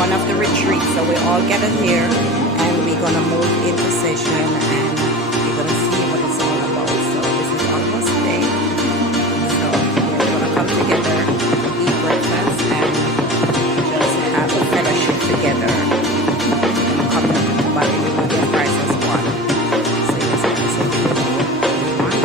one of the retreats. So we all gather here and we're gonna move into session and we're gonna see what it's all about. So this is almost day. So we're gonna come together, eat breakfast and just have a fellowship together. We're gonna come by the body of Christ as one. So yes, it's a beautiful one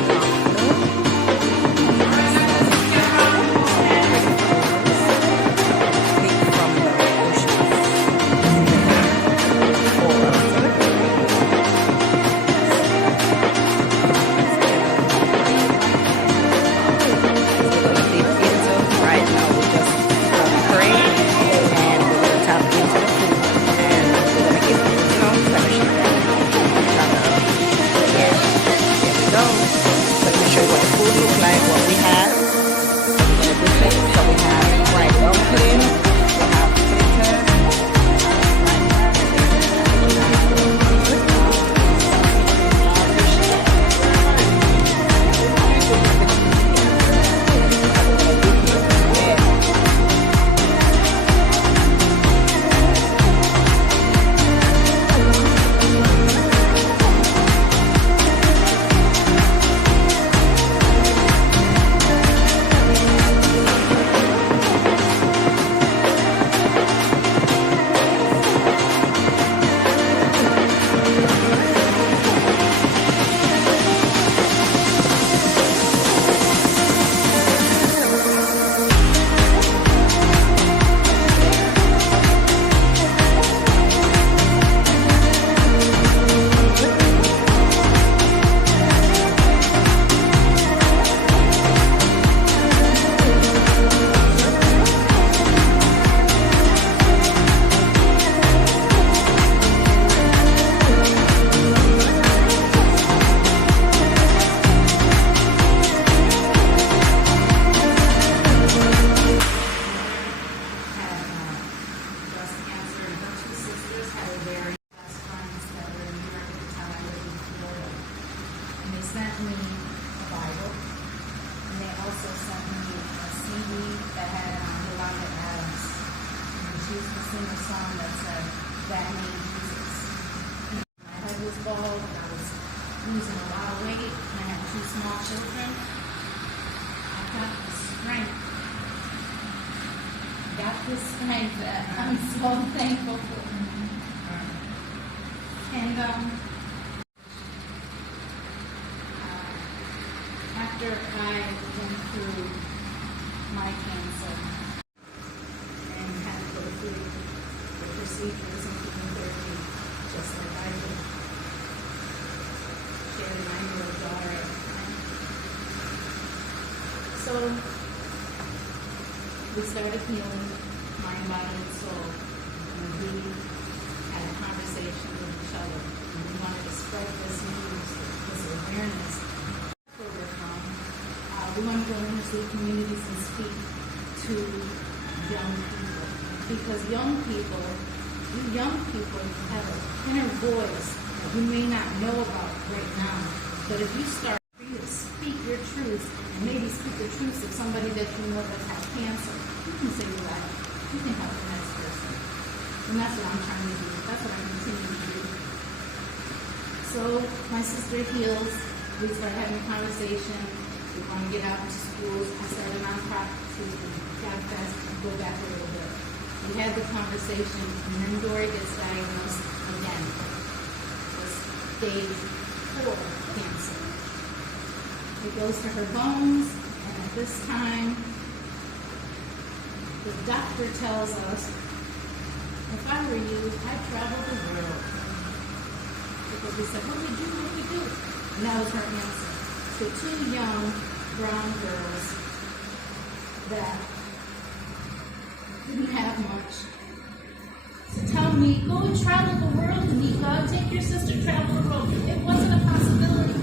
this strength that I'm so thankful for. And after I went through my cancer and had to go through the procedures and chemotherapy, just like I did, she had a 9-year-old daughter at the time. So we started healing mind, body, and soul. And we had a conversation with each other. And we wanted to spread this news, this awareness. Where we're from. We want to go into communities and speak to young people. Because young people, you young people have an inner voice that you may not know about right now. But if you start to speak your truth, and maybe speak the truth of somebody that you know that has cancer, you can save your life. You can help the next person. And that's what I'm trying to do. That's what I continue to do. So my sister heals. We started having a conversation. We want to get out into schools. I started a nonprofit to drive fast and go back a little bit. We had the conversation, and then Dory gets diagnosed again with stage 4 cancer. It goes to her bones, and at this time, the doctor tells us, if I were you, I'd travel the world. Because we said, what did you do? And that was her answer to 2 young brown girls that didn't have much. So tell me, go and travel the world and meet God. Take your sister, travel the world. It wasn't a possibility.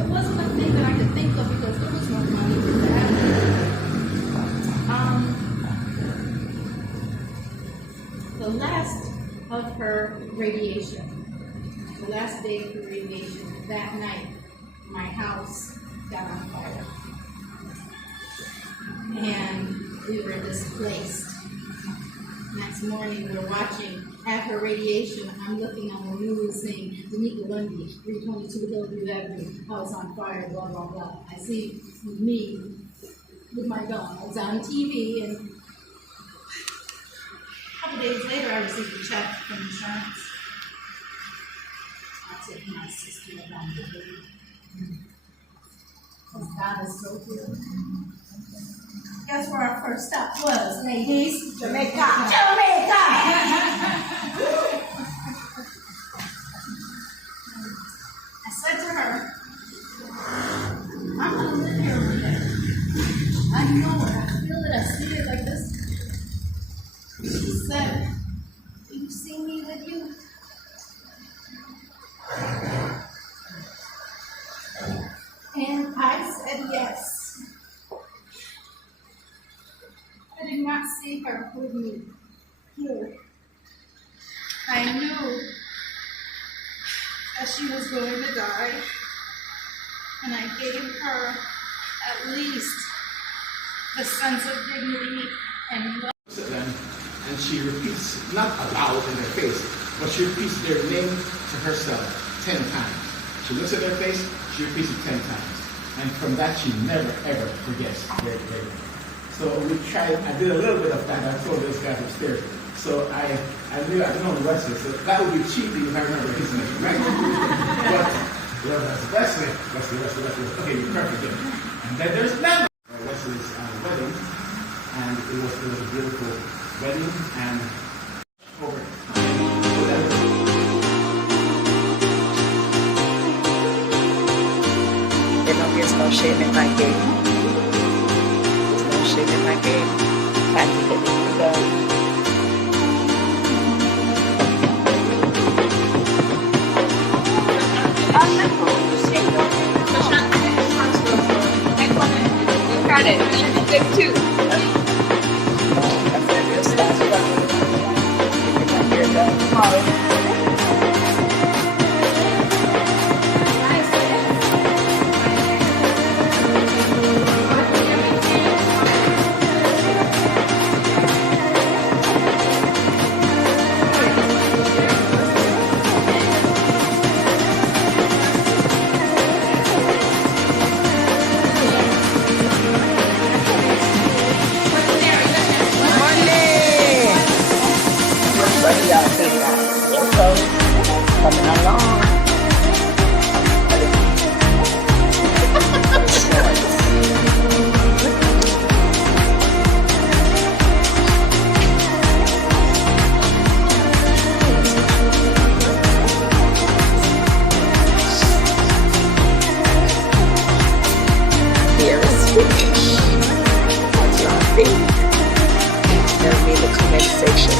It wasn't a thing that I could think of because there was no money for that. The last of her radiation, the last day of her radiation, that night, my house got on fire. And we were displaced. And at this morning, we're watching after radiation. I'm looking on the news saying Jamaica, Lundy, 322 Hillview Avenue, house on fire, blah, blah, blah. I see me with my gun. It's on TV, and a couple days later, I received a check from insurance. I took my sister around the day. Because God is so good. Guess where our first stop was, ladies? Jamaica. Jamaica! I said to her, I'm going to live here one day. I know it. I feel it. I see it like this. She said, you see me with you? And I said yes. I did not see her with me here. I knew that she was going to die, and I gave her at least the sense of dignity and love. And she repeats, not aloud in their face, but she repeats their name to herself 10 times. She looks at their face, she repeats it 10 times. And from that, she never, ever forgets their name. So we tried, I did a little bit of that. I told those guys upstairs. So I knew, I don't know Wesley, so that would be cheating if I remember his name, right? But that's Wesley. Okay, you're perfect then. And then there's Nana. Wesley's wedding, and it was a beautiful wedding, and over You know, there's no shame in my game. There's no shame in my game. Can't take it down. Got it. Take two. That's where we'll start from. Keep my hair down. Coming along. Here is finished. That's your thing. Tell me in the comment section.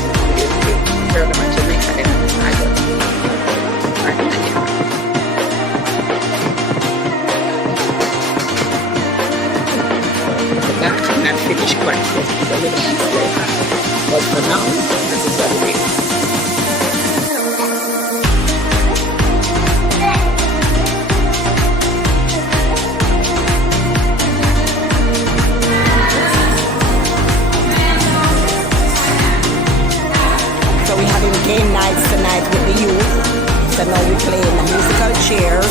Girl, I'm in Jamaica. I go. Not finished quite yet. It's a little piece left. But for now, this is what it is. So we're having game nights tonight with the youth. So now we're playing the musical chairs.